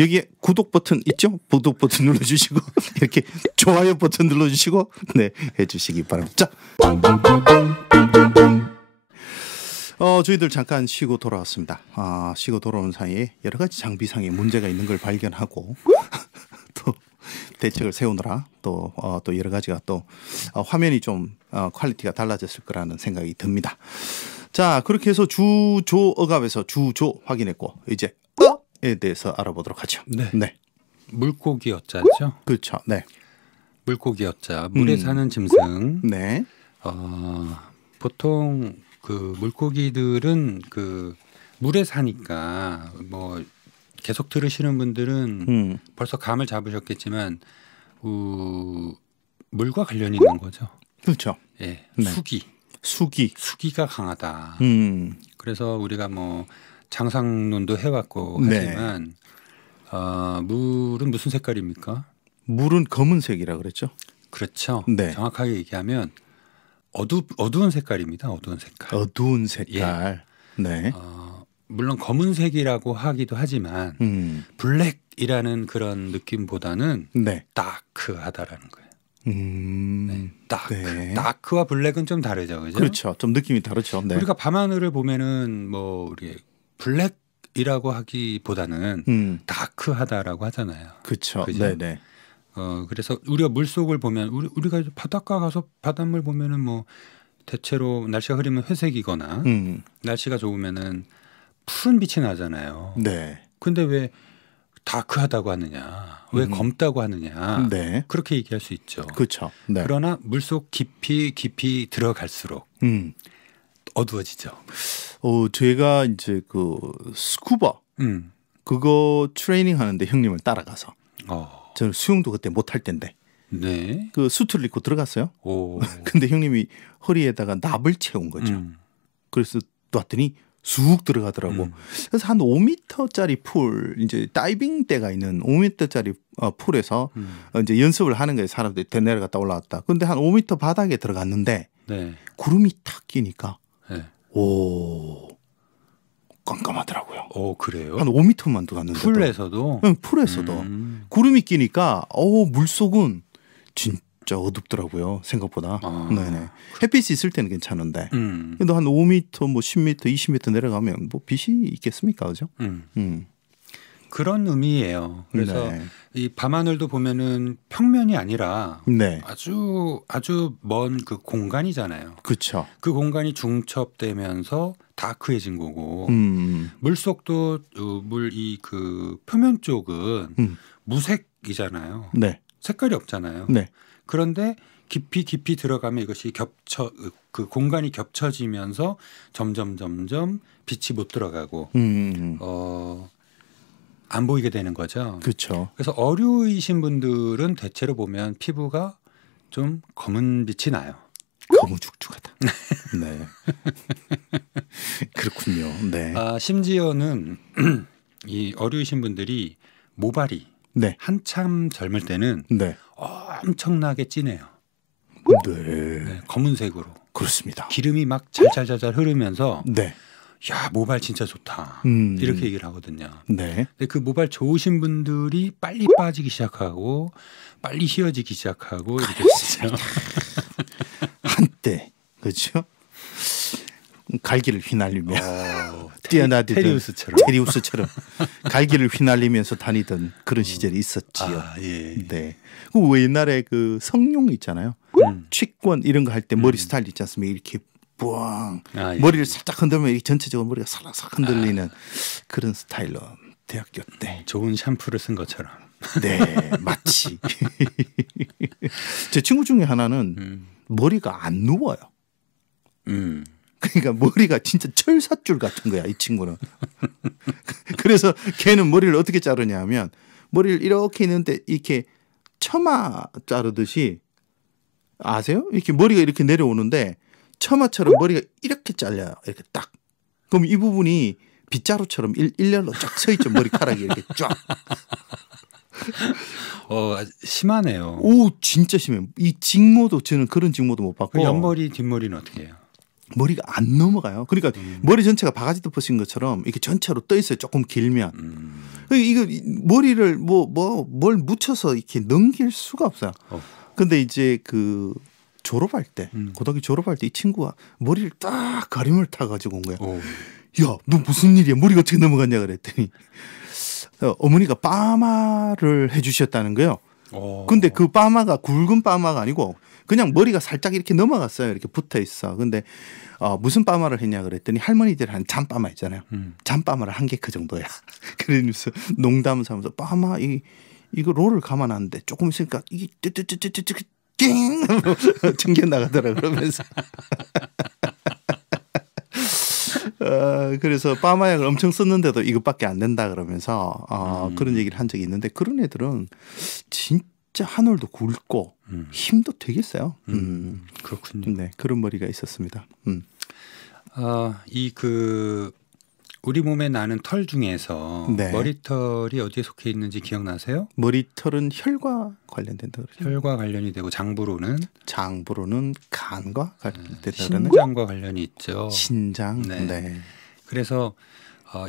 여기에 구독 버튼 있죠? 구독 버튼 눌러주시고 이렇게 좋아요 버튼 눌러주시고 네 해주시기 바랍니다. 자, 저희들 잠깐 쉬고 돌아왔습니다. 쉬고 돌아오는 사이에 여러 가지 장비상에 문제가 있는 걸 발견하고 또 대책을 세우느라 또 여러 가지가 또 화면이 좀 퀄리티가 달라졌을 거라는 생각이 듭니다. 자, 그렇게 해서 주조 억압에서 주조 확인했고 이제 에 대해서 알아보도록 하죠. 네. 네. 물고기 어자죠. 그렇죠. 네. 물고기 어자. 물에 사는 짐승. 네. 보통 그 물고기들은 그 물에 사니까 뭐 계속 들으시는 분들은 벌써 감을 잡으셨겠지만 물과 관련이 있는 거죠. 그렇죠. 예. 네. 수기가 강하다. 그래서 우리가 뭐 장상론도 해왔고 네. 하지만 물은 무슨 색깔입니까? 물은 검은색이라 그랬죠. 그렇죠. 네. 정확하게 얘기하면 어두운 색깔입니다. 어두운 색깔. 어두운 색깔. 예. 네. 물론 검은색이라고 하기도 하지만 블랙이라는 그런 느낌보다는 네. 다크하다라는 거예요. 네. 다크. 네. 다크와 블랙은 좀 다르죠, 그죠? 그렇죠. 좀 느낌이 다르죠. 네. 우리가 밤하늘을 보면은 뭐 우리 블랙이라고 하기보다는 다크하다라고 하잖아요. 그렇죠. 그죠? 네네. 그래서 우리가 물 속을 보면 우리가 바닷가 가서 바닷물 보면은 뭐 대체로 날씨가 흐리면 회색이거나 날씨가 좋으면은 푸른 빛이 나잖아요. 네. 근데 왜 다크하다고 하느냐? 왜 검다고 하느냐? 네. 그렇게 얘기할 수 있죠. 그렇죠. 네. 그러나 물속 깊이 들어갈수록 어두워지죠. 제가 이제 그 스쿠버 그거 트레이닝 하는데 형님을 따라가서 저는 수영도 그때 못할 텐데 네. 그 수트를 입고 들어갔어요. 오. 근데 형님이 허리에다가 납을 채운 거죠. 그래서 놨더니 쑥 들어가더라고. 그래서 한 5m짜리 풀, 이제 다이빙 대가 있는 5m짜리 풀에서 이제 연습을 하는 거예요. 사람들이 내려갔다 올라왔다. 근데 한 5m 바닥에 들어갔는데 네. 구름이 탁 끼니까 네. 깜깜하더라고요. 그래요? 한 5m만 들어갔는데 풀에서도? 응, 풀에서도 구름이 끼니까 물속은 진짜 어둡더라고요. 생각보다. 네네. 햇빛이 있을 때는 괜찮은데 근데 한 5m, 뭐 10m, 20m 내려가면 뭐 빛이 있겠습니까, 그죠? 그런 의미예요. 그래서 네. 이 밤하늘도 보면은 평면이 아니라 네. 아주 먼 그 공간이잖아요. 그렇죠. 그 공간이 중첩되면서 다크해진 거고 물속도 물 이 그 표면 쪽은 무색이잖아요. 네. 색깔이 없잖아요. 네. 그런데 깊이 들어가면 이것이 그 공간이 겹쳐지면서 점점 빛이 못 들어가고 안 보이게 되는 거죠. 그렇죠. 그래서 어류이신 분들은 대체로 보면 피부가 좀 검은 빛이 나요. 거무죽죽하다. 네. 그렇군요. 네. 심지어는 이 어류이신 분들이 모발이 네. 한참 젊을 때는 네. 엄청나게 진해요. 네. 네, 검은색으로. 그렇습니다. 기름이 막 잘잘잘 흐르면서 네. 야, 모발 진짜 좋다. 이렇게 얘기를 하거든요. 네. 근데 그 모발 좋으신 분들이 빨리 빠지기 시작하고 빨리 휘어지기 시작하고 이렇게 됐어요. 한때 그렇죠. 갈기를 휘날리며 뛰어나디던 테리우스처럼 갈기를 휘날리면서 다니던 그런 시절이 있었지요. 예. 네. 그 옛날에 그 성룡 있잖아요. 취권 이런 거 할 때 머리 스타일 있지 않습니까? 이렇게 부엉 예. 머리를 살짝 흔들면 이렇게 전체적으로 머리가 살락살락 흔들리는 그런 스타일로 대학교 때 좋은 샴푸를 쓴 것처럼. 네, 마치 제 친구 중에 하나는 머리가 안 누워요. 그러니까 머리가 진짜 철사줄 같은 거야, 이 친구는. 그래서 걔는 머리를 어떻게 자르냐 하면 머리를 이렇게 있는데 이렇게 처마 자르듯이 아세요? 이렇게 머리가 이렇게 내려오는데 처마처럼 머리가 이렇게 잘려요. 이렇게 딱. 그럼 이 부분이 빗자루처럼 일렬로 쫙 서 있죠. 머리카락이 이렇게 쫙. 심하네요. 오, 진짜 심해요. 이 직모도 저는 그런 직모도 못 봤고. 그 옆머리 뒷머리는 어떻게 해요? 머리가 안 넘어가요. 그러니까 머리 전체가 바가지 덮으신 것처럼 이렇게 전체로 떠 있어요. 조금 길면. 이거 머리를 뭘 묻혀서 이렇게 넘길 수가 없어요. 근데 이제 그 졸업할 때 고등학교 졸업할 때 이 친구가 머리를 딱 가림을 타가지고 온 거야. 야, 너 무슨 일이야? 머리가 어떻게 넘어갔냐 그랬더니 어머니가 파마를 해주셨다는 거예요. 근데 그 파마가 굵은 파마가 아니고 그냥 머리가 살짝 이렇게 넘어갔어요. 이렇게 붙어 있어. 근데 무슨 파마를 했냐 그랬더니 할머니들 한 잠파마 있잖아요. 잠파마를 한 개 그 정도야. 그러면서 농담 삼아서 파마 이거 롤을 감아놨는데 조금 있으니까 이게 띵 튕겨 나가더라 그러면서. 그래서 파마약을 엄청 썼는데도 이것밖에 안 된다 그러면서 그런 얘기를 한 적이 있는데 그런 애들은 진짜 한 올도 굵고 힘도 되게 세요. 그렇군요. 네, 그런 머리가 있었습니다. 우리 몸에 나는 털 중에서 네. 머리털이 어디에 속해 있는지 기억나세요? 머리털은 혈과 관련된다 그러죠. 혈과 관련이 되고 장부로는 간과 관련된다. 신장과 관련이 있죠. 신장. 네. 네. 그래서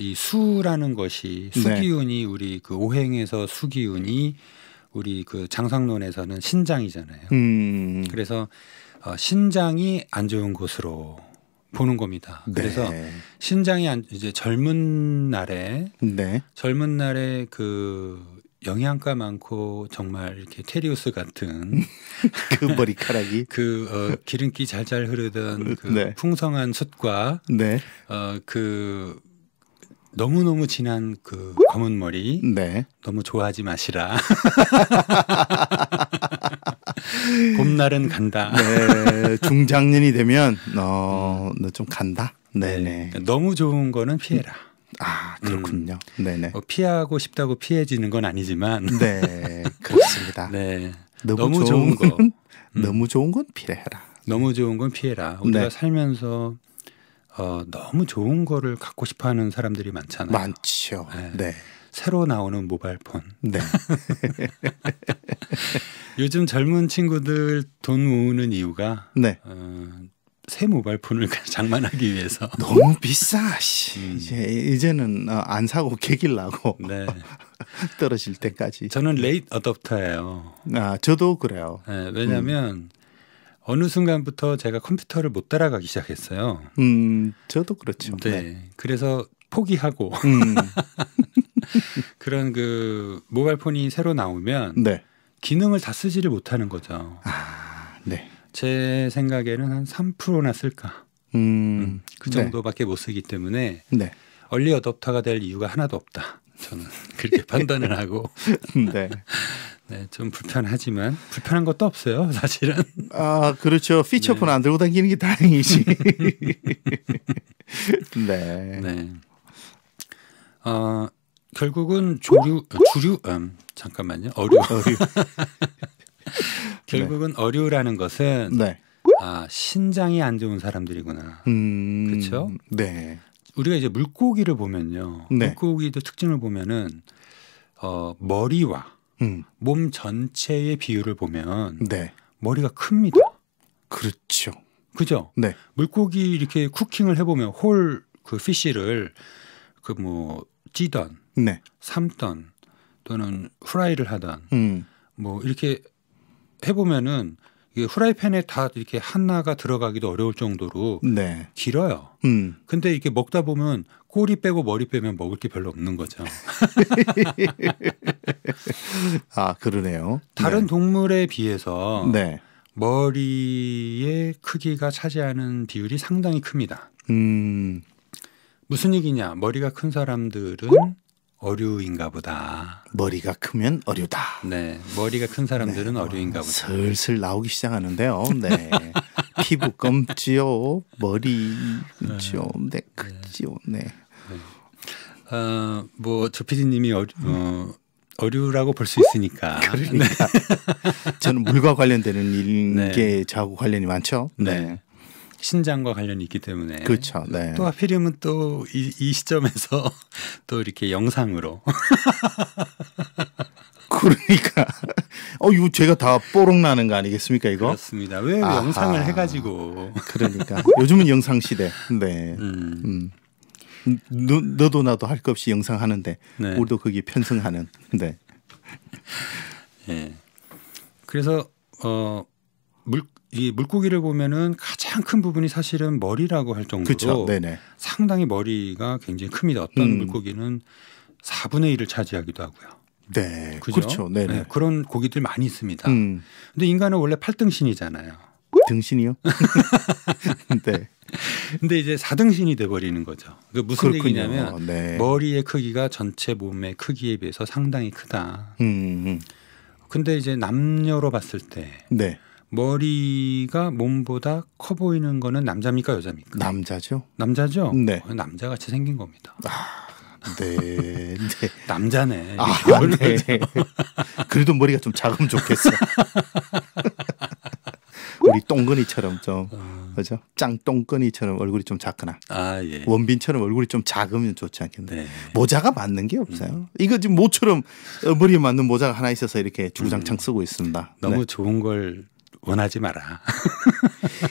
이 수라는 것이 수기운이 우리 그 오행에서 수기운이 우리 그 장상론에서는 신장이잖아요. 그래서 신장이 안 좋은 곳으로 보는 겁니다. 그래서 신장이 이제 젊은 날에 그 영양가 많고 정말 이렇게 테리우스 같은 그 머리카락이 기름기 잘잘 흐르던 그 풍성한 숯과 그 너무너무 진한 그 검은 머리 너무 좋아하지 마시라. 봄날은 간다. 네, 중장년이 되면 너 좀 간다. 네네. 너무 좋은 거는 피해라. 그렇군요. 네네. 피하고 싶다고 피해지는 건 아니지만. 네, 그렇습니다. 네, 너무 좋은 거. 너무 좋은 건 피해라. 너무 좋은 건 피해라. 우리가 살면서 너무 좋은 거를 갖고 싶어하는 사람들이 많잖아요. 많죠. 네. 새로 나오는 모바일폰. 네. 요즘 젊은 친구들 돈 모으는 이유가 새 모바일폰을 장만하기 위해서. 너무 비싸. 이제는 안 사고 개길라고. 네. 떨어질 때까지. 저는 레이트 어댑터예요. 저도 그래요. 네, 왜냐하면 어느 순간부터 제가 컴퓨터를 못 따라가기 시작했어요. 저도 그렇죠. 네. 그래서 포기하고 그런 그 모바일폰이 새로 나오면 기능을 다 쓰지를 못하는 거죠. 네. 제 생각에는 한 3%나 쓸까. 그 정도밖에 못 쓰기 때문에 얼리 어댑터가 될 이유가 하나도 없다. 저는 그렇게 판단을 하고. 네, 좀 불편하지만 불편한 것도 없어요, 사실은. 그렇죠. 피처폰 안 들고 다니는 게 다행이지. 네. 결국은 잠깐만요. 어류. 결국은 어류라는 것은 신장이 안 좋은 사람들이구나. 그렇죠? 네. 우리가 이제 물고기를 보면요. 물고기도 특징을 보면은 머리와 몸 전체의 비율을 보면 머리가 큽니다. 그렇죠. 그죠? 네. 물고기 이렇게 쿠킹을 해보면 그 피쉬를 그 뭐 찌던, 삶던 또는 프라이를 하던 뭐 이렇게 해보면은 이게 후라이팬에 다 이렇게 하나가 들어가기도 어려울 정도로 길어요. 근데 이렇게 먹다 보면 꼬리 빼고 머리 빼면 먹을 게 별로 없는 거죠. 그러네요. 다른 동물에 비해서 머리의 크기가 차지하는 비율이 상당히 큽니다. 무슨 얘기냐? 머리가 큰 사람들은 어류인가 보다. 머리가 크면 어류다. 네, 머리가 큰 사람들은 어류인가 보다. 슬슬 나오기 시작하는데요. 네, 피부 검지요, 머리 검지요, 크지요. 네. 뭐 조 PD님이 어류라고 볼 수 있으니까. 그러니까 저는 물과 관련되는 게 저하고 관련이 많죠. 네. 신장과 관련이 있기 때문에. 그렇죠. 네. 또 하필이면 또 이 시점에서 또 이렇게 영상으로. 그러니까 이거 제가 다 뽀록 나는 거 아니겠습니까 이거? 그렇습니다. 왜 영상을 해가지고. 그러니까 요즘은 영상 시대. 네. 너도 나도 할 것 없이 영상 하는데 네. 우리도 거기에 편승하는. 네. 네. 그래서 이 물고기를 보면은 가장 큰 부분이 사실은 머리라고 할 정도로 그쵸? 네네. 상당히 머리가 굉장히 큽니다. 어떤 물고기는 4분의 1을 차지하기도 하고요. 네, 그죠? 그렇죠. 네네. 네, 그런 고기들 많이 있습니다. 근데 인간은 원래 8등신이잖아요. 등신이요? 네. 근데 이제 4등신이 돼버리는 거죠. 그 무슨 그렇군요. 얘기냐면 네. 머리의 크기가 전체 몸의 크기에 비해서 상당히 크다. 근데 이제 남녀로 봤을 때 네. 머리가 몸보다 커 보이는 거는 남자입니까 여자입니까? 남자죠. 남자죠? 네. 남자같이 생긴 겁니다. 네. 네. 남자네. 네. 그래도 머리가 좀 작으면 좋겠어. 우리 똥근이처럼 좀 그죠? 짱똥근이처럼 얼굴이 좀 작거나 예. 원빈처럼 얼굴이 좀 작으면 좋지 않겠나. 네. 모자가 맞는 게 없어요. 이거 지금 모처럼 머리에 맞는 모자가 하나 있어서 이렇게 주구장창 쓰고 있습니다. 너무 네. 좋은 걸 원하지 마라.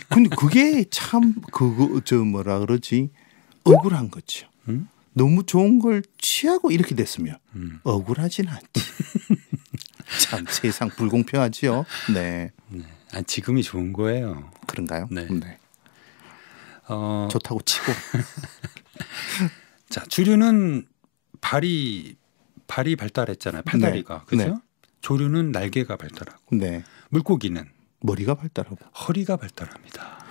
근데 그게 참 그거 저 뭐라 그러지 억울한 거죠. 너무 좋은 걸 취하고 이렇게 됐으면 억울하진 않지. 참 세상 불공평하지요. 네. 지금이 좋은 거예요. 그런가요? 네. 네. 좋다고 치고. 자, 주류는 발이 발달했잖아요. 팔다리가. 네. 그렇죠? 네. 조류는 날개가 발달하고. 네. 물고기는 머리가 발달하고. 허리가 발달합니다.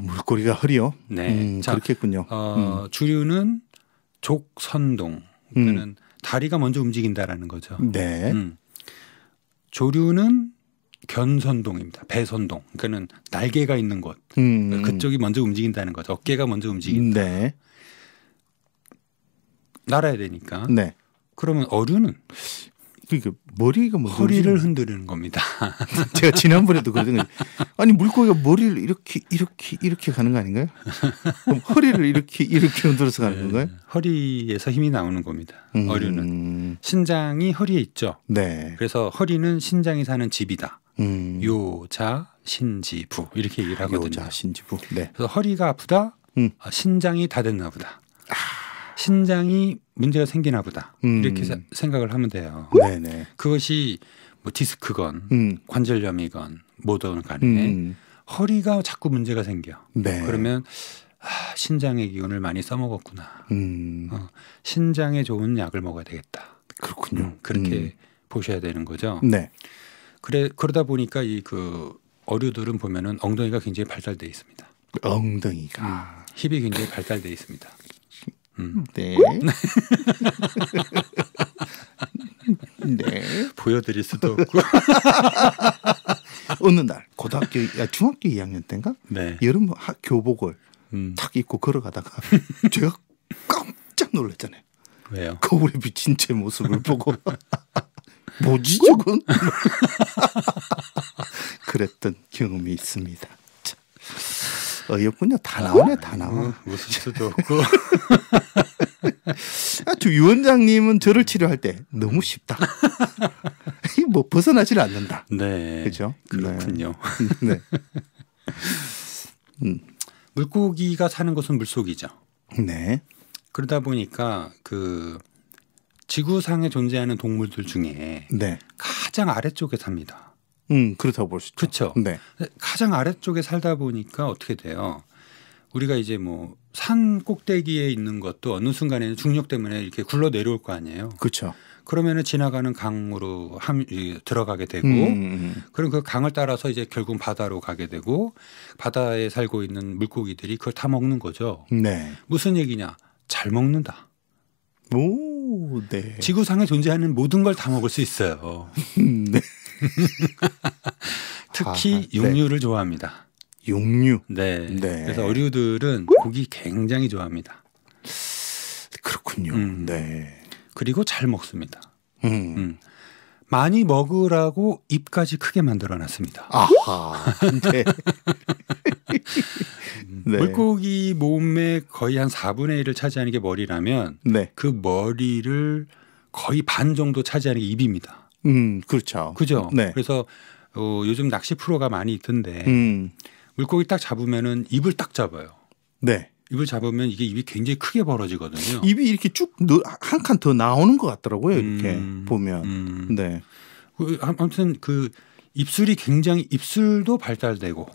물고기가 허리요? 네. 자, 그렇겠군요. 주류는 족선동. 그러니까는 다리가 먼저 움직인다라는 거죠. 네. 조류는 견선동입니다. 배선동. 그러니까는 날개가 있는 곳. 그쪽이 먼저 움직인다는 거죠. 어깨가 먼저 움직인다. 네. 날아야 되니까. 네. 그러면 어류는 그러니까 머리가 뭐 허리를 흔드는 겁니다. 제가 지난번에도 그러더니 아니 물고기가 머리를 이렇게 가는 거 아닌가요? 그럼 허리를 이렇게 흔들어서 가는 건가요? 허리에서 힘이 나오는 겁니다. 어류는 신장이 허리에 있죠. 네. 그래서 허리는 신장이 사는 집이다. 요자 신지부 이렇게 얘기를 하거든요. 요자 신지부. 네. 그래서 허리가 아프다. 신장이 다 됐나 보다. 신장이 문제가 생기나 보다. 이렇게 생각을 하면 돼요. 네네. 그것이 뭐 디스크건 관절염이건 뭐든 간에 허리가 자꾸 문제가 생겨. 네. 그러면 신장의 기운을 많이 써먹었구나. 신장에 좋은 약을 먹어야 되겠다. 그렇군요. 그렇게 보셔야 되는 거죠. 네. 그러다 보니까 이 그 어류들은 보면은 엉덩이가 굉장히 발달돼 있습니다. 엉덩이가 힙이 굉장히 발달돼 있습니다. 네. 네. 보여드릴 수도 없고. 어느 날 중학교 2학년 때인가? 네. 여름 교복을 탁 입고 걸어가다가 제가 깜짝 놀랐잖아요. 왜요? 거울에 비친 제 모습을 보고 뭐지 저건? 그랬던 경험이 있습니다. 어이없군요. 다 나오네, 다 나와. 웃을 수도 없고. 주 위원장님은 저를 치료할 때 너무 쉽다. 뭐 벗어나질 않는다. 네, 그죠? 그렇군요. 네. 물고기가 사는 곳은 물속이죠. 네. 그러다 보니까 그 지구상에 존재하는 동물들 중에 네. 가장 아래쪽에 삽니다. 그렇다고 볼 수 있죠. 그렇죠. 네. 가장 아래쪽에 살다 보니까 어떻게 돼요? 우리가 이제 뭐 산 꼭대기에 있는 것도 어느 순간에는 중력 때문에 이렇게 굴러 내려올 거 아니에요. 그렇죠. 그러면은 지나가는 강으로 들어가게 되고, 그럼 그 강을 따라서 이제 결국 바다로 가게 되고, 바다에 살고 있는 물고기들이 그걸 다 먹는 거죠. 네. 무슨 얘기냐? 잘 먹는다. 오, 네. 지구상에 존재하는 모든 걸 다 먹을 수 있어요. 네. 특히 육류를 좋아합니다. 육류. 네. 네. 그래서 어류들은 고기 굉장히 좋아합니다. 그렇군요. 네. 그리고 잘 먹습니다. 많이 먹으라고 입까지 크게 만들어놨습니다. 아하. 네. 네. 물고기 몸의 거의 한 4분의 1을 차지하는 게 머리라면 네. 그 머리를 거의 반 정도 차지하는 게 입입니다. 그렇죠. 그죠? 네. 그래서 요즘 낚시 프로가 많이 있던데 물고기 딱 잡으면은 입을 딱 잡아요. 네. 입을 잡으면 이게 입이 굉장히 크게 벌어지거든요. 입이 이렇게 쭉 한 칸 더 나오는 것 같더라고요. 이렇게 보면. 네. 아무튼 그 입술이 굉장히 입술도 발달되고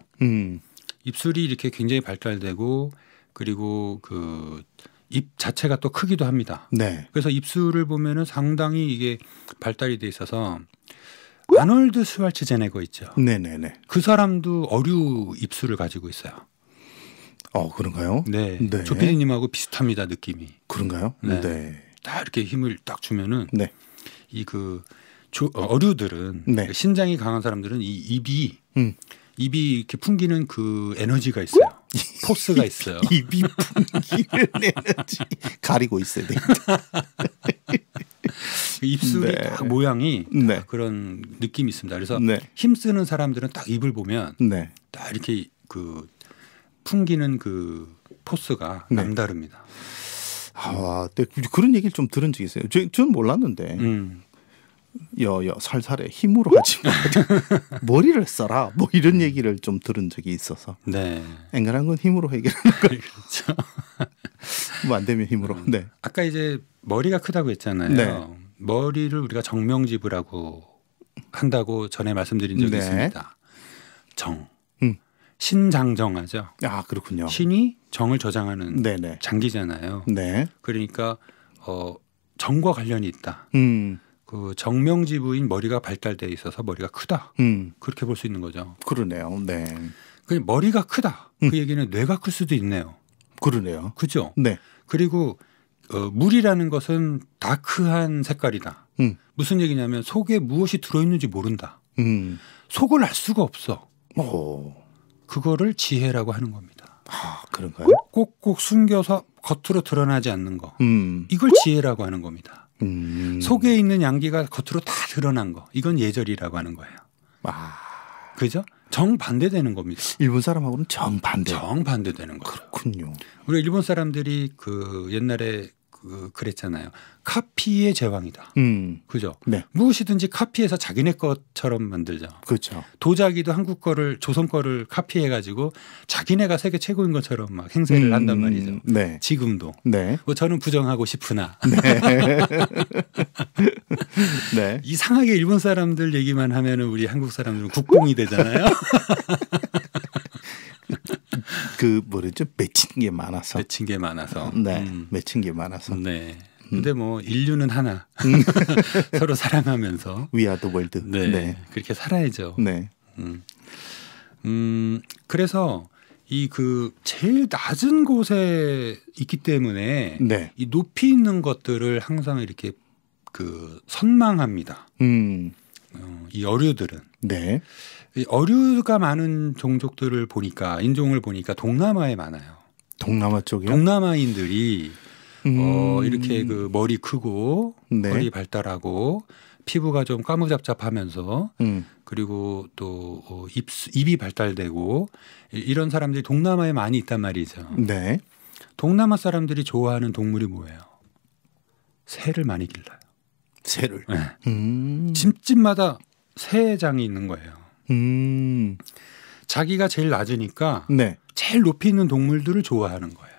입술이 이렇게 굉장히 발달되고 그리고 그 입 자체가 또 크기도 합니다. 네. 그래서 입술을 보면은 상당히 이게 발달이 돼 있어서 아놀드 슈왈츠제네거 있죠. 네네네. 그 사람도 어류 입술을 가지고 있어요. 그런가요? 네. 조 PD님하고 비슷합니다, 느낌이. 그런가요? 네. 네. 다 이렇게 힘을 딱 주면은 네. 이 그 어류들은 네. 신장이 강한 사람들은 이 입이 이렇게 풍기는 그 에너지가 있어요. 포스가 있어요. 입이 풍기는 에너지 가리고 있어야 돼. 입술이 네. 딱 모양이 네. 그런 느낌이 있습니다. 그래서 네. 힘쓰는 사람들은 딱 입을 보면 네. 딱 이렇게 그 풍기는 그 포스가 네. 남다릅니다. 네. 그런 얘기를 좀 들은 적이 있어요. 저는 몰랐는데. 살살해 힘으로 하지 마. 머리를 써라. 뭐 이런 얘기를 좀 들은 적이 있어서. 네. 앵간한 건 힘으로 해결하는 거. 그렇죠. 뭐 안 되면 힘으로. 네. 아까 이제 머리가 크다고 했잖아요. 네. 머리를 우리가 정명지부라고 한다고 전에 말씀드린 적이 네. 있습니다. 정. 신장정하죠. 그렇군요. 신이 정을 저장하는 네네. 장기잖아요. 네. 그러니까 정과 관련이 있다. 그 정명지부인 머리가 발달돼 있어서 머리가 크다. 그렇게 볼 수 있는 거죠. 그러네요. 네. 그 머리가 크다. 그 얘기는 뇌가 클 수도 있네요. 그러네요. 그죠? 네. 그리고 물이라는 것은 다크한 색깔이다. 무슨 얘기냐면 속에 무엇이 들어있는지 모른다. 속을 알 수가 없어. 그거를 지혜라고 하는 겁니다. 그런가요? 꼭꼭 숨겨서 겉으로 드러나지 않는 거. 이걸 지혜라고 하는 겁니다. 속에 있는 양기가 겉으로 다 드러난 거. 이건 예절이라고 하는 거예요. 그죠? 정반대되는 겁니다. 일본 사람하고는 정반대. 정반대되는 거죠. 그렇군요. 우리 일본 사람들이 그 옛날에 그랬잖아요. 카피의 제왕이다. 그죠? 네. 무엇이든지 카피해서 자기네 것처럼 만들죠. 그렇죠. 도자기도 한국 거를 조선 거를 카피해가지고 자기네가 세계 최고인 것처럼 막 행세를 한단 말이죠. 네. 지금도. 네. 뭐 저는 부정하고 싶으나. 네. 네. 이상하게 일본 사람들 얘기만 하면은 우리 한국 사람들은 국뽕이 되잖아요. 뭐랬죠? 맺힌 게 많아서. 맺힌 게 많아서. 네. 맺힌 게 많아서. 네. 근데 뭐 인류는 하나. 서로 사랑하면서. We are the world. 네. 네. 그렇게 살아야죠. 네. 그래서 이 그 제일 낮은 곳에 있기 때문에 네. 이 높이 있는 것들을 항상 이렇게 그 선망합니다. 이 어류들은. 네. 이 어류가 많은 종족들을 보니까 인종을 보니까 동남아에 많아요. 동남아 쪽이요? 동남아인들이 이렇게 그 머리 크고 네. 머리 발달하고 피부가 좀 까무잡잡하면서 그리고 또 입이 발달되고 이런 사람들이 동남아에 많이 있단 말이죠. 네. 동남아 사람들이 좋아하는 동물이 뭐예요? 새를 많이 길러요. 새를. 네. 집집마다 새장이 있는 거예요. 자기가 제일 낮으니까 네. 제일 높이 있는 동물들을 좋아하는 거예요.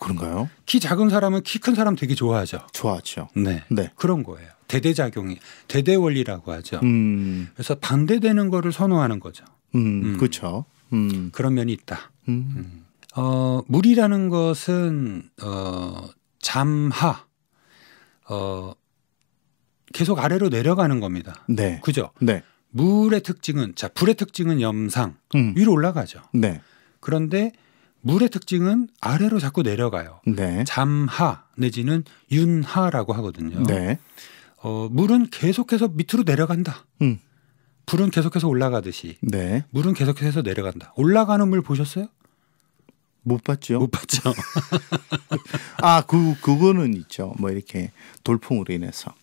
그런가요? 키 작은 사람은 키 큰 사람 되게 좋아하죠. 좋아하죠. 네. 네. 그런 거예요. 대대작용이 대대 원리라고 하죠. 그래서 반대되는 거를 선호하는 거죠. 그렇죠. 그런 면이 있다. 물이라는 것은 잠하 계속 아래로 내려가는 겁니다. 네. 그죠? 네. 물의 특징은 불의 특징은 염상 위로 올라가죠. 네. 그런데 물의 특징은 아래로 자꾸 내려가요. 네. 잠하 내지는 윤하라고 하거든요. 네. 물은 계속해서 밑으로 내려간다. 불은 계속해서 올라가듯이 네. 물은 계속해서 내려간다. 올라가는 물 보셨어요? 못 봤죠. 못 봤죠. 그거는 있죠. 뭐 이렇게 돌풍으로 인해서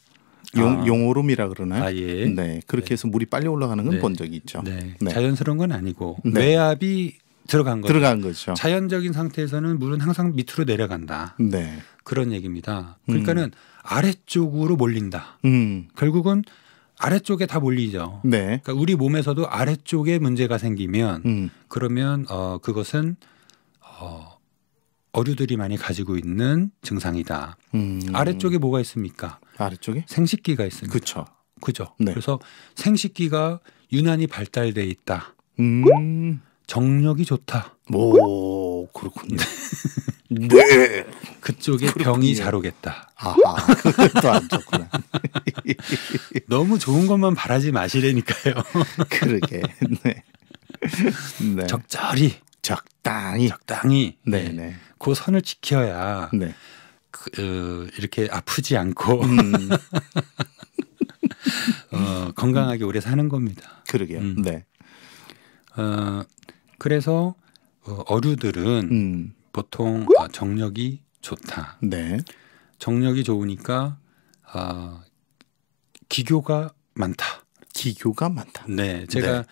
용오름이라 그러나요? 예. 네. 그렇게 해서 물이 빨리 올라가는 건 본 적이 있죠. 네. 네. 자연스러운 건 아니고 네. 외압이 들어간 거죠. 들어간 거죠. 자연적인 상태에서는 물은 항상 밑으로 내려간다. 네. 그런 얘기입니다. 그러니까는 아래쪽으로 몰린다. 음. 결국은 아래쪽에 다 몰리죠. 네. 그러니까 우리 몸에서도 아래쪽에 문제가 생기면 그러면 그것은 어류들이 많이 가지고 있는 증상이다. 아래쪽에 뭐가 있습니까? 아래쪽에 생식기가 있습니다. 그렇죠. 그죠. 네. 그래서 생식기가 유난히 발달돼 있다. 정력이 좋다. 오, 그렇군요. 네. 그쪽에 그렇군요. 병이 잘 오겠다. 아하, 그것도 안 좋구나. 너무 좋은 것만 바라지 마시라니까요. 그러게. 네. 네. 적절히, 적당히. 네. 네. 그 선을 지켜야 네. 이렇게 아프지 않고 건강하게 오래 사는 겁니다. 그러게요. 네. 그래서 어류들은 보통 정력이 좋다. 네. 정력이 좋으니까 기교가 많다. 기교가 많다. 네, 제가 네.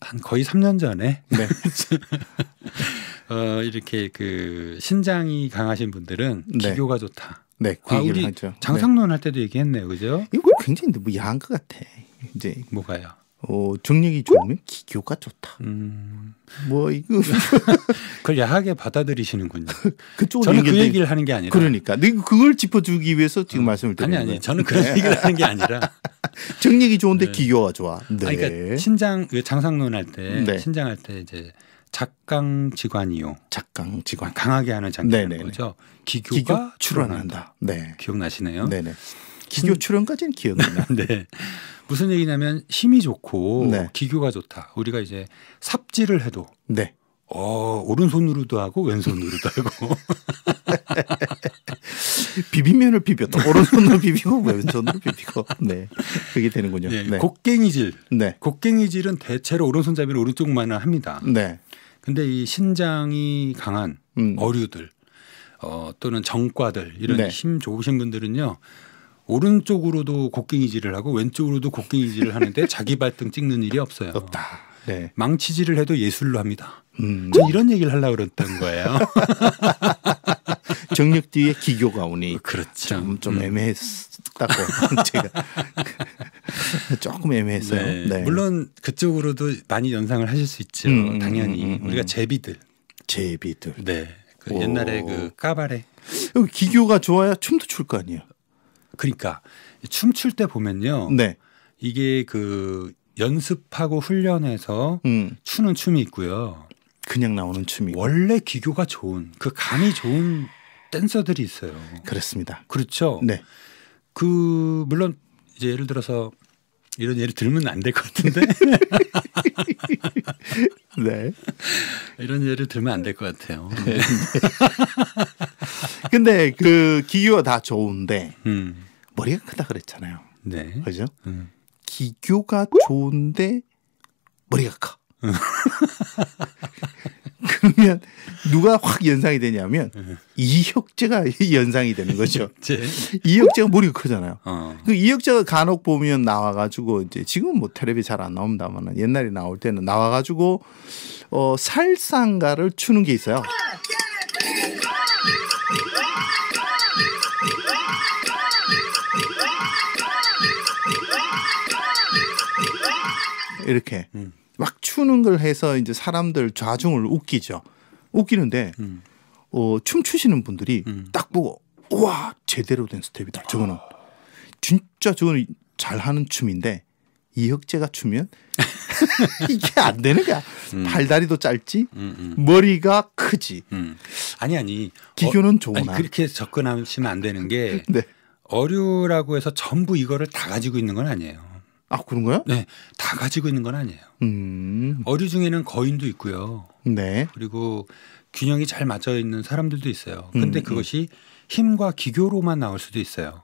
한 거의 3년 전에 네. 이렇게 그 신장이 강하신 분들은 네. 기교가 좋다. 네, 그 얘기를 우리 하죠. 장상론 할 때도 얘기했네요, 그죠? 이거 굉장히 뭐 야한 것 같아. 이제 뭐가요? 정력이 좋으면 기교가 좋다. 뭐 이거 그걸 야하게 받아들이시는군요. 그쪽으로 저는 그 얘기를 하는 게 아니라. 그러니까 그걸 짚어주기 위해서 지금 말씀을 드리는 아니 거예요. 저는 그런 얘기를 하는 게 아니라 정력이 좋은데 네. 기교가 좋아. 네. 그러니까 신장 장상론 할 때 네. 신장할 때 이제 작강지관이요. 작강지관 강하게 하는 장기라는 네네네. 거죠. 기교가 출현한다. 네. 기억나시네요? 네네. 기교 출현까지는 기억나. 네. 무슨 얘기냐면 힘이 좋고 네. 기교가 좋다. 우리가 이제 삽질을 해도 네. 오른손으로도 하고 왼손으로도 하고 비빔면을 비벼도 오른손으로 비비고 왼손으로 비비고 네. 그게 되는군요. 네. 네. 곡괭이질. 네. 곡괭이질은 대체로 오른손잡이를 오른쪽만을 합니다. 네. 근데 이 신장이 강한 어류들 또는 정과들 이런 네. 힘 좋으신 분들은요. 오른쪽으로도 곡괭이질을 하고 왼쪽으로도 곡괭이질을 하는데 자기 발등 찍는 일이 없어요. 없다. 네. 망치질을 해도 예술로 합니다. 저 이런 얘기를 하려고 그랬던 거예요. 정력 뒤에 기교가 오니 그렇죠. 좀 애매했다고 제가 조금 애매했어요. 네. 네. 물론 그쪽으로도 많이 연상을 하실 수 있죠. 당연히 우리가 제비들. 네. 그 옛날에 그 까바레. 기교가 좋아야 춤도 출 거 아니에요. 그러니까 춤출 때 보면요. 네. 이게 그 연습하고 훈련해서 추는 춤이 있고요. 그냥 나오는 춤이 원래 기교가 좋은 그 감이 좋은 댄서들이 있어요. 그렇습니다. 그렇죠. 네. 그 물론 이제 예를 들어서 이런 예를 들면 안 될 것 같은데. 네. 이런 예를 들면 안 될 것 같아요. 네. 근데 그 기교가 다 좋은데 머리가 크다 그랬잖아요. 네. 그죠? 기교가 좋은데 머리가 커. 그러면 누가 확 연상이 되냐면 이혁재가 연상이 되는 거죠. 이혁재가 머리가 크잖아요. 그 이혁재가 간혹 보면 나와가지고 이제 지금은 뭐 텔레비 잘 안 나옵니다만은 옛날에 나올 때는 나와가지고 살상가를 추는 게 있어요. 이렇게 막 추는 걸 해서 이제 사람들 좌중을 웃기죠. 웃기는데 춤추시는 분들이 딱 보고 우와 제대로 된 스텝이다. 저거는 진짜 저거는 잘하는 춤인데 이혁재가 추면 이게 안 되는 거야. 팔다리도 짧지 머리가 크지. 아니 기교는 좋으나 그렇게 접근하시면 안 되는 게 네. 어류라고 해서 전부 이거를 다 가지고 있는 건 아니에요. 아 그런가요? 네, 다 가지고 있는 건 아니에요. 어류 중에는 거인도 있고요. 네. 그리고 균형이 잘 맞아 있는 사람들도 있어요. 근데 그것이 힘과 기교로만 나올 수도 있어요.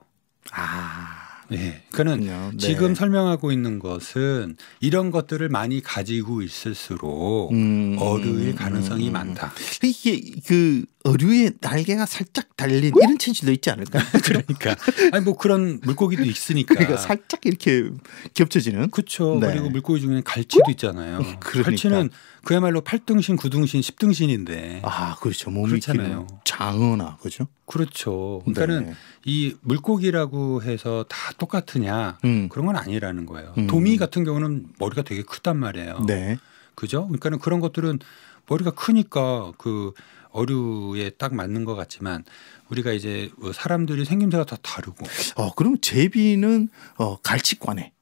네, 그러니까 네. 지금 설명하고 있는 것은 이런 것들을 많이 가지고 있을수록 어류일 가능성이 많다. 이게 그 어류의 날개가 살짝 달린 이런 체질도 있지 않을까요? 그러니까 아니 뭐 그런 물고기도 있으니까. 그러니까 살짝 이렇게 겹쳐지는. 그렇죠. 네. 그리고 물고기 중에는 갈치도 있잖아요. 그러니까. 갈치는 그야말로 8등신, 9등신, 10등신인데. 아 그렇죠. 몸이 그렇잖아요. 장어나 그죠? 그렇죠. 그러니까는 네. 이 물고기라고 해서 다 똑같으냐 그런 건 아니라는 거예요. 도미 같은 경우는 머리가 되게 크단 말이에요. 네. 그죠? 그러니까는 그런 것들은 머리가 크니까 그 어류에 딱 맞는 것 같지만 우리가 이제 사람들이 생김새가 다 다르고. 그럼 제비는 갈치과네.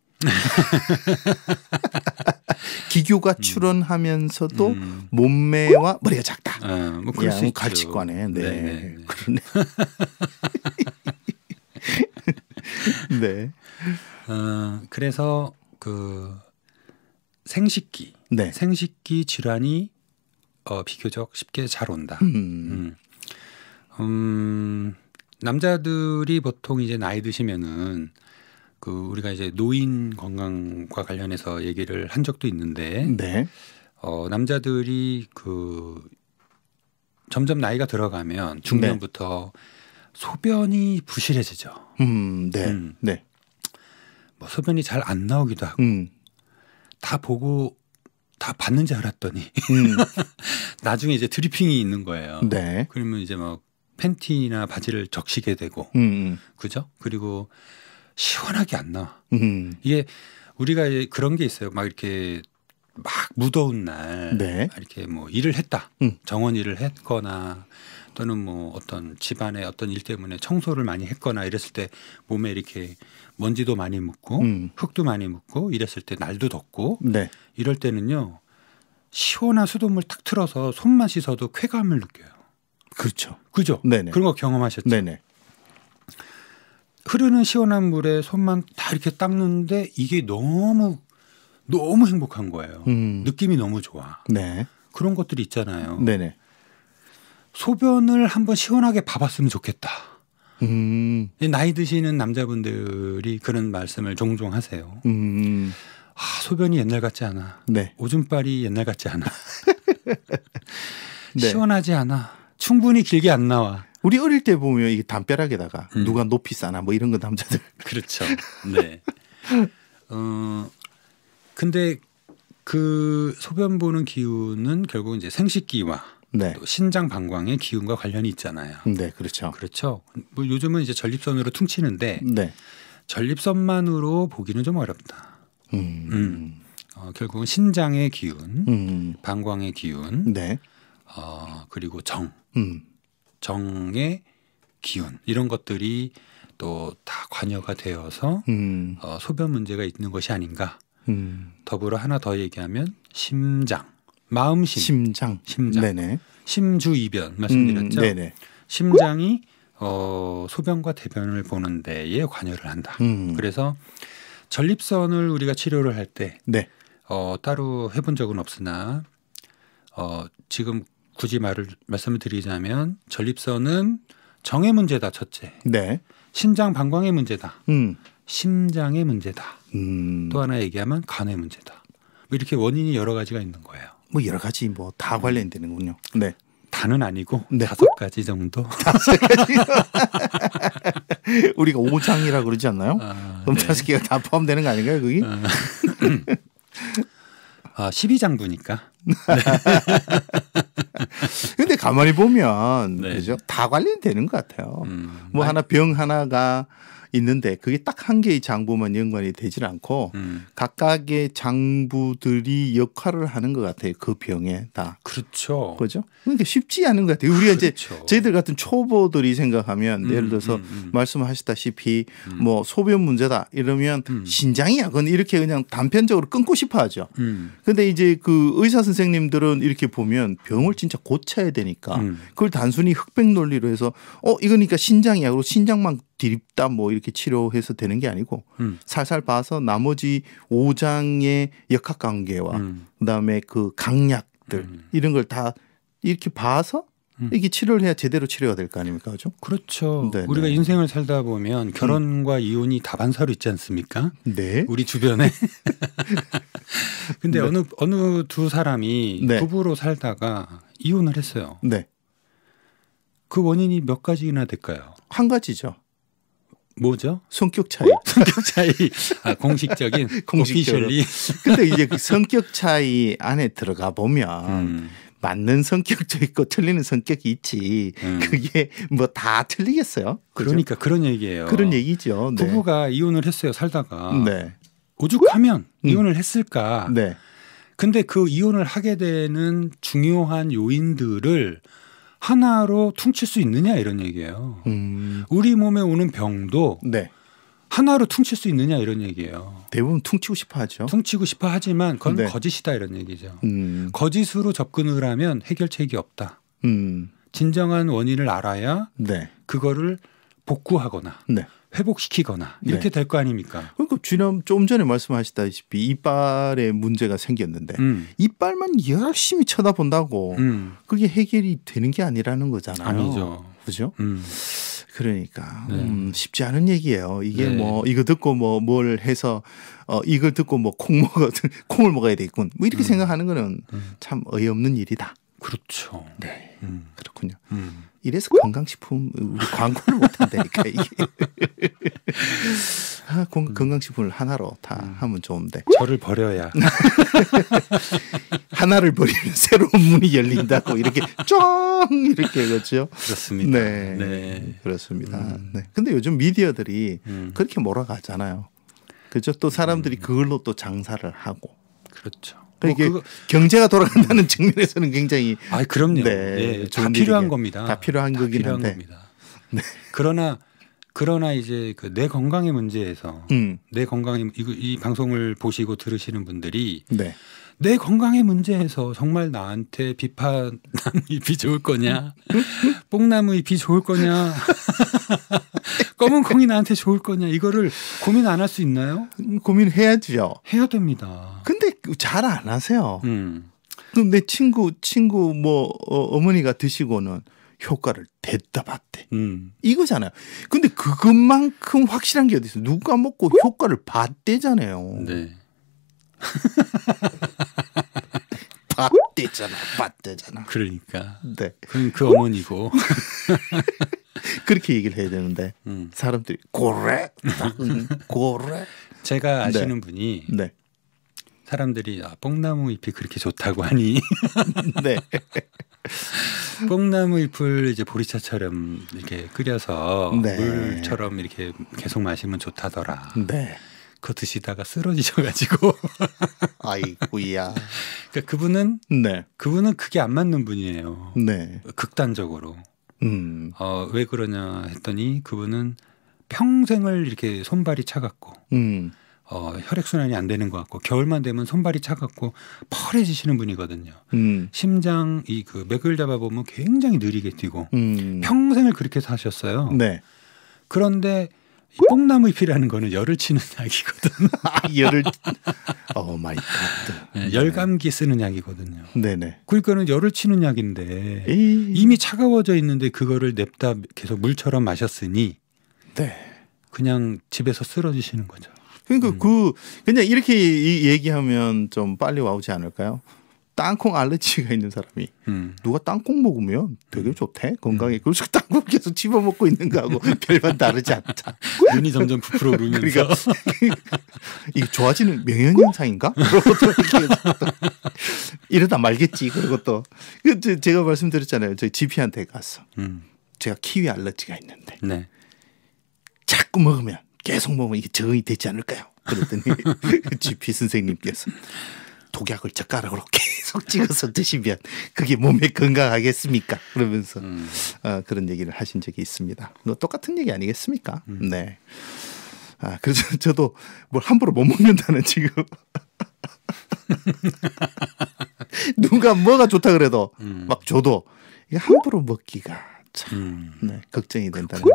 기교가 출현하면서도 몸매와 머리가 작다. 뭐 그럴 수 있죠. 갈치과네. 네. 그러네. 네. 그래서 그 생식기, 네. 생식기 질환이 비교적 쉽게 잘 온다. 남자들이 보통 이제 나이 드시면은 그 우리가 이제 노인 건강과 관련해서 얘기를 한 적도 있는데, 네. 남자들이 그 점점 나이가 들어가면 중년부터 소변이 부실해지죠. 네. 네. 뭐 소변이 잘 안 나오기도 하고 다 보고 다 봤는지 알았더니 나중에 이제 드리핑이 있는 거예요. 네. 그러면 이제 막 팬티나 바지를 적시게 되고, 그죠? 그리고 시원하게 안 나와. 이게 우리가 그런 게 있어요. 막 이렇게 막 무더운 날, 네. 이렇게 뭐 일을 했다, 정원 일을 했거나 또는 뭐 어떤 집안의 어떤 일 때문에 청소를 많이 했거나 이랬을 때 몸에 이렇게 먼지도 많이 묻고 흙도 많이 묻고 이랬을 때 날도 덥고 네. 이럴 때는요 시원한 수돗물 탁 틀어서 손만 씻어도 쾌감을 느껴요. 그렇죠. 그죠? 네네. 그런 거 경험하셨죠? 네네. 흐르는 시원한 물에 손만 다 이렇게 닦는데 이게 너무 행복한 거예요. 느낌이 너무 좋아. 네. 그런 것들이 있잖아요. 네네. 소변을 한번 시원하게 봐봤으면 좋겠다. 나이 드시는 남자분들이 그런 말씀을 종종 하세요. 소변이 옛날 같지 않아. 네. 오줌빨이 옛날 같지 않아. 네. 시원하지 않아. 충분히 길게 안 나와. 우리 어릴 때 보면 이게 담벼락에다가 누가 높이 싸나 뭐 이런 거 남자들. 그렇죠. 네. 근데 그 소변 보는 기운은 결국 이제 생식기와 네. 또 신장 방광의 기운과 관련이 있잖아요. 네, 그렇죠. 그렇죠. 뭐 요즘은 이제 전립선으로 퉁치는데 네. 전립선만으로 보기는 좀 어렵다. 결국은 신장의 기운, 방광의 기운, 네. 그리고 정의 기운 이런 것들이 또 다 관여가 되어서 소변 문제가 있는 것이 아닌가. 더불어 하나 더 얘기하면 심장, 마음심, 심장, 네네. 심주이변 말씀드렸죠. 네네. 심장이 소변과 대변을 보는 데에 관여를 한다. 그래서 전립선을 우리가 치료를 할 때 네. 따로 해본 적은 없으나 지금 굳이 말씀을 드리자면 전립선은 정의 문제다 첫째. 네. 신장 방광의 문제다. 심장의 문제다. 또 하나 얘기하면 간의 문제다. 뭐 이렇게 원인이 여러 가지가 있는 거예요. 뭐 여러 가지 뭐 다 관련되는군요. 네. 다는 아니고 네. 5가지 정도. 5가지. 우리가 5장이라고 그러지 않나요? 그럼 네. 5개가 다 포함되는 거 아닌가요, 그게? 12장부니까. 근데 가만히 보면 네. 그죠? 다 관련되는 것 같아요. 뭐 아니, 하나 병 하나가 있는데 그게 딱 한 개의 장부만 연관이 되질 않고 각각의 장부들이 역할을 하는 것 같아요. 그 병에 다. 그렇죠. 그죠? 그러니까 쉽지 않은 것 같아요. 우리가 그렇죠. 이제 저희들 같은 초보들이 생각하면 예를 들어서 말씀하셨다시피 뭐 소변 문제다 이러면 신장이야. 그건 이렇게 그냥 단편적으로 끊고 싶어 하죠. 근데 이제 그 의사 선생님들은 이렇게 보면 병을 진짜 고쳐야 되니까 그걸 단순히 흑백 논리로 해서 이거니까 신장이야. 그리고 신장만 디립다 뭐 이렇게 치료해서 되는 게 아니고 살살 봐서 나머지 5장의 역학관계와 그다음에 그 강약들 이런 걸 다 이렇게 봐서 이게 치료를 해야 제대로 치료가 될 거 아닙니까? 그죠? 그렇죠. 네네. 우리가 인생을 살다 보면 결혼과 이혼이 다반사로 있지 않습니까? 네. 우리 주변에. 근데 네. 어느 두 사람이 네. 부부로 살다가 이혼을 했어요. 네. 그 원인이 몇 가지나 될까요? 한 가지죠. 뭐죠? 성격 차이. 성격 차이. 공식적인. 공식적으로. 오피셜리. 근데 이제 그 성격 차이 안에 들어가 보면 맞는 성격도 있고 틀리는 성격이 있지. 그게 뭐 다 틀리겠어요? 그죠? 그러니까 그런 얘기예요. 그런 얘기죠. 네. 부부가 이혼을 했어요. 살다가 네. 오죽하면 이혼을 했을까. 네. 근데 그 이혼을 하게 되는 중요한 요인들을 하나로 퉁칠 수 있느냐 이런 얘기예요. 우리 몸에 오는 병도 네. 하나로 퉁칠 수 있느냐 이런 얘기예요. 대부분 퉁치고 싶어 하죠. 퉁치고 싶어 하지만 그건 네. 거짓이다 이런 얘기죠. 거짓으로 접근을 하면 해결책이 없다. 진정한 원인을 알아야 네. 그거를 복구하거나 네. 회복시키거나 이렇게 네. 될 거 아닙니까? 그러니까 좀 전에 말씀하셨다시피 이빨에 문제가 생겼는데 이빨만 열심히 쳐다본다고 그게 해결이 되는 게 아니라는 거잖아요. 아니죠. 그죠? 그러니까 네. 쉽지 않은 얘기예요. 이게 네. 뭐 이거 듣고 뭐 뭘 해서 이걸 듣고 뭐 콩을 먹어야 되겠군. 뭐 이렇게 생각하는 거는 참 어이없는 일이다. 그렇죠. 네. 그렇군요. 이래서 건강식품 우리 광고를 못한다니까 이게. 건강식품을 하나로 다 하면 좋은데. 저를 버려야. 하나를 버리면 새로운 문이 열린다고 이렇게 쫑 이렇게 그렇죠. 그렇습니다. 네, 네. 그렇습니다. 네. 근데 요즘 미디어들이 그렇게 몰아가잖아요. 그죠? 또 사람들이 그걸로 또 장사를 하고. 그렇죠. 이게 경제가 돌아간다는 측면에서는 굉장히 그럼요. 네, 다 필요한 겁니다. 다 필요한 거긴 한데. 네. 그러나 이제 그 내 건강의 문제에서 내 건강의 이 방송을 보시고 들으시는 분들이 네. 내 건강의 문제에서 정말 나한테 비파나무 잎이 좋을 거냐, 뽕나무 잎이 좋을 거냐, 검은 콩이 나한테 좋을 거냐 이거를 고민 안 할 수 있나요? 고민해야죠. 해야 됩니다. 근데 잘 안 하세요. 그럼 내 친구 뭐 어머니가 드시고는 효과를 됐다 봤대. 이거잖아요. 근데 그것만큼 확실한 게 어디 있어요? 누가 먹고 효과를 봤대잖아요. 네. 봤대잖아. 그러니까. 네. 그 어머니고. 그렇게 얘기를 해야 되는데 사람들이 고래. 제가 아시는 분이 네. 사람들이 뽕나무 잎이 그렇게 좋다고 하니. 네. 뽕나무 잎을 이제 보리차처럼 이렇게 끓여서 네. 물처럼 이렇게 계속 마시면 좋다더라. 네. 그거 드시다가 쓰러지셔가지고. 아이고야. 그러니까 그분은 그게 안 맞는 분이에요. 네. 극단적으로. 왜 그러냐 했더니 그분은 평생을 이렇게 손발이 차갑고 혈액순환이 안 되는 것 같고 겨울만 되면 손발이 차갑고 펄해지시는 분이거든요. 심장 그 맥을 잡아보면 굉장히 느리게 뛰고 평생을 그렇게 사셨어요. 네. 그런데 이 뽕나무 잎이라는 거는 열을 치는 약이거든. 열을 오 마이 갓. 네, 열감기 쓰는 약이거든요. 네네. 그러니까는 열을 치는 약인데 이미 차가워져 있는데 그거를 냅다 계속 물처럼 마셨으니 네. 그냥 집에서 쓰러지시는 거죠. 그러니까 그냥 이렇게 얘기하면 좀 빨리 와오지 않을까요? 땅콩 알레르기가 있는 사람이 누가 땅콩 먹으면 되게 좋대 건강에. 그래서 땅콩 계속 집어 먹고 있는 거하고 별반 다르지 않다. 눈이 점점 부풀어 오르면서 그러니까 이게 좋아지는 명현 현상인가? 그러고 또 이러다 말겠지. 그리고 또 제가 말씀드렸잖아요. 저희 GP한테 갔어. 제가 키위 알레르기가 있는데 네. 자꾸 먹으면 계속 먹으면 이게 적응이 되지 않을까요? 그랬더니 GP 선생님께서 독약을 젓가락으로 계속 찍어서 드시면 그게 몸에 건강하겠습니까? 그러면서 그런 얘기를 하신 적이 있습니다. 똑같은 얘기 아니겠습니까? 네. 그래서 저도 뭘 함부로 못 먹는다는 지금 누가 뭐가 좋다 그래도 막 줘도 이게 함부로 먹기가 참 걱정이 된다는.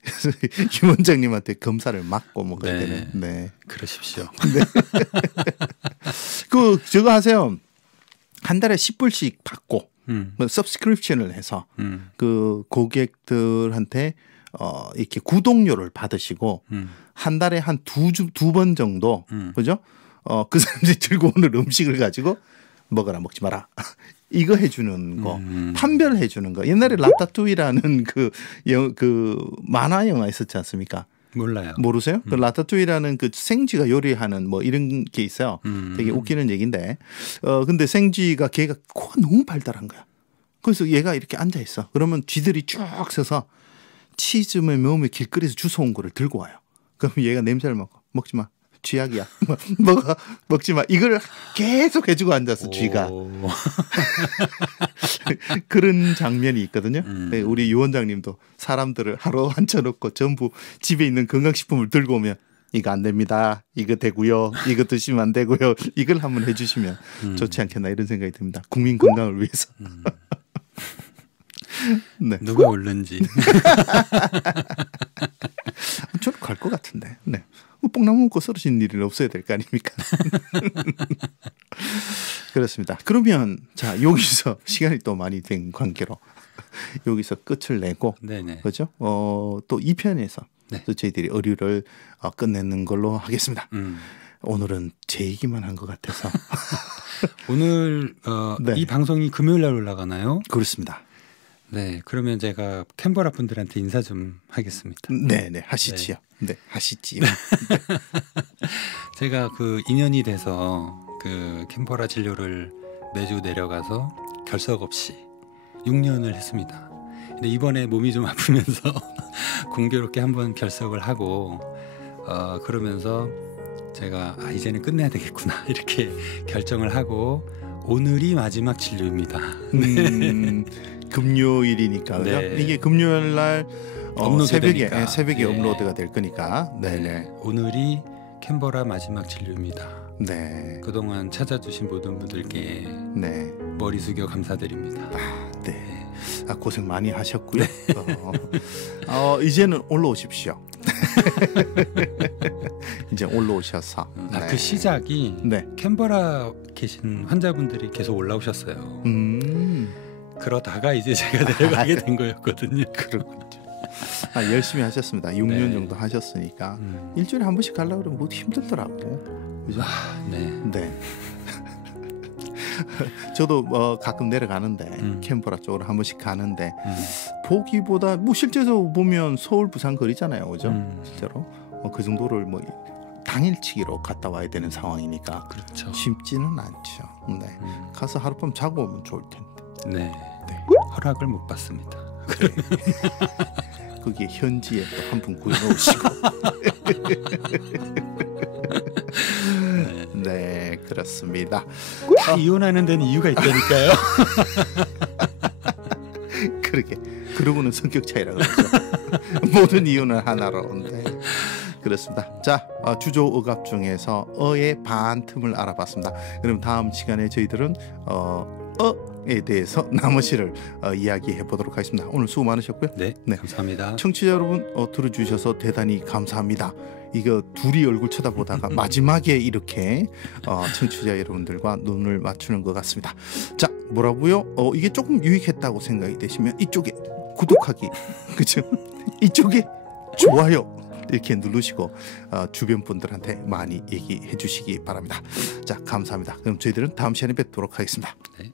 그래서 김 원장님한테 검사를 받고 먹어야 되는. 네, 그러십시오. 네. 저거 하세요. 한 달에 10불씩 받고 뭐 서브스크립션을 해서 그 고객들한테 이렇게 구독료를 받으시고 한 달에 한 두 번 정도 그죠? 그 사람들이 들고 오는 음식을 가지고 먹어라 먹지 마라. 이거 해주는 거, 판별해주는 거. 옛날에 라따뚜이라는 그 만화 영화 있었지 않습니까? 몰라요. 모르세요? 그 라타투이라는 그 생쥐가 요리하는 뭐 이런 게 있어요. 되게 웃기는 얘기인데, 근데 생쥐가 걔가 코가 너무 발달한 거야. 그래서 얘가 이렇게 앉아 있어. 그러면 쥐들이 쭉 서서 치즈에 몸에 길거리에서 주워온 거를 들고 와요. 그럼 얘가 냄새를 맡고 먹지 마. 쥐약이야. 먹지 마. 이걸 계속 해주고 앉았어. 쥐가. 그런 장면이 있거든요. 우리 유 원장님도 사람들을 하루 앉혀놓고 전부 집에 있는 건강식품을 들고 오면 이거 안 됩니다. 이거 되고요. 이거 드시면 안 되고요. 이걸 한번 해주시면 좋지 않겠나 이런 생각이 듭니다. 국민 건강을 위해서. 네. 누가 옳는지. 저는 갈 것 같은데. 네. 뽕나무 먹고 쓰러진 일은 없어야 될 거 아닙니까? 그렇습니다. 그러면 자 여기서 시간이 또 많이 된 관계로 여기서 끝을 내고, 네네. 그렇죠? 또 2편에서 네. 또 저희들이 의류를 끝내는 걸로 하겠습니다. 오늘은 제 얘기만 한 것 같아서 오늘 네. 이 방송이 금요일 날 올라가나요? 그렇습니다. 네, 그러면 제가 캔버라 분들한테 인사 좀 하겠습니다. 네, 하시지요. 네, 하시지요. 제가 그 인연이 돼서 그 캔버라 진료를 매주 내려가서 결석 없이 6년을 했습니다. 근데 이번에 몸이 좀 아프면서 공교롭게 한번 결석을 하고 그러면서 제가 이제는 끝내야 되겠구나 이렇게 결정을 하고 오늘이 마지막 진료입니다. 금요일이니까 그죠? 네. 이게 금요일 날 새벽에 네. 업로드가 될 거니까. 네. 오늘이 캔버라 마지막 진료입니다. 네. 그동안 찾아주신 모든 분들께 네. 머리 숙여 감사드립니다. 네. 고생 많이 하셨고요. 이제는 올라오십시오. 이제 올라오셔서. 네. 그 시작이 네. 캔버라 계신 환자분들이 계속 올라오셨어요. 그러다가 이제 제가 내려가게 된 거였거든요. 그렇군요. 열심히 하셨습니다. 6년 네. 정도 하셨으니까 일주일에 한 번씩 가려고 그러면 그것도 힘들더라고. 그죠? 네. 저도 가끔 내려가는데 캔버라 쪽으로 한 번씩 가는데 보기보다 뭐 실제로 보면 서울 부산 거리잖아요, 그죠? 실제로 그 정도를 뭐 당일치기로 갔다 와야 되는 상황이니까 그렇죠. 쉽지는 않죠. 네. 가서 하룻밤 자고 오면 좋을 텐데. 네. 허락을 못 받습니다. 거기에 현지에 또 한 분 구해놓으시고. 네, 그렇습니다. 이혼하는 데는 이유가 있다니까요. 그러게. 그러고는 성격 차이라 그러죠. 모든 이유는 하나로인데. 그렇습니다. 자, 주조억압 중에서 어의 반틈을 알아봤습니다. 그럼 다음 시간에 저희들은 에 대해서 나머지를 이야기해 보도록 하겠습니다. 오늘 수고 많으셨고요. 네, 감사합니다. 청취자 여러분 들어주셔서 대단히 감사합니다. 이거 둘이 얼굴 쳐다보다가 마지막에 이렇게 청취자 여러분들과 눈을 맞추는 것 같습니다. 자, 뭐라고요? 이게 조금 유익했다고 생각이 되시면 이쪽에 구독하기, 그죠? 이쪽에 좋아요 이렇게 누르시고 주변 분들한테 많이 얘기해 주시기 바랍니다. 자, 감사합니다. 그럼 저희들은 다음 시간에 뵙도록 하겠습니다. 네.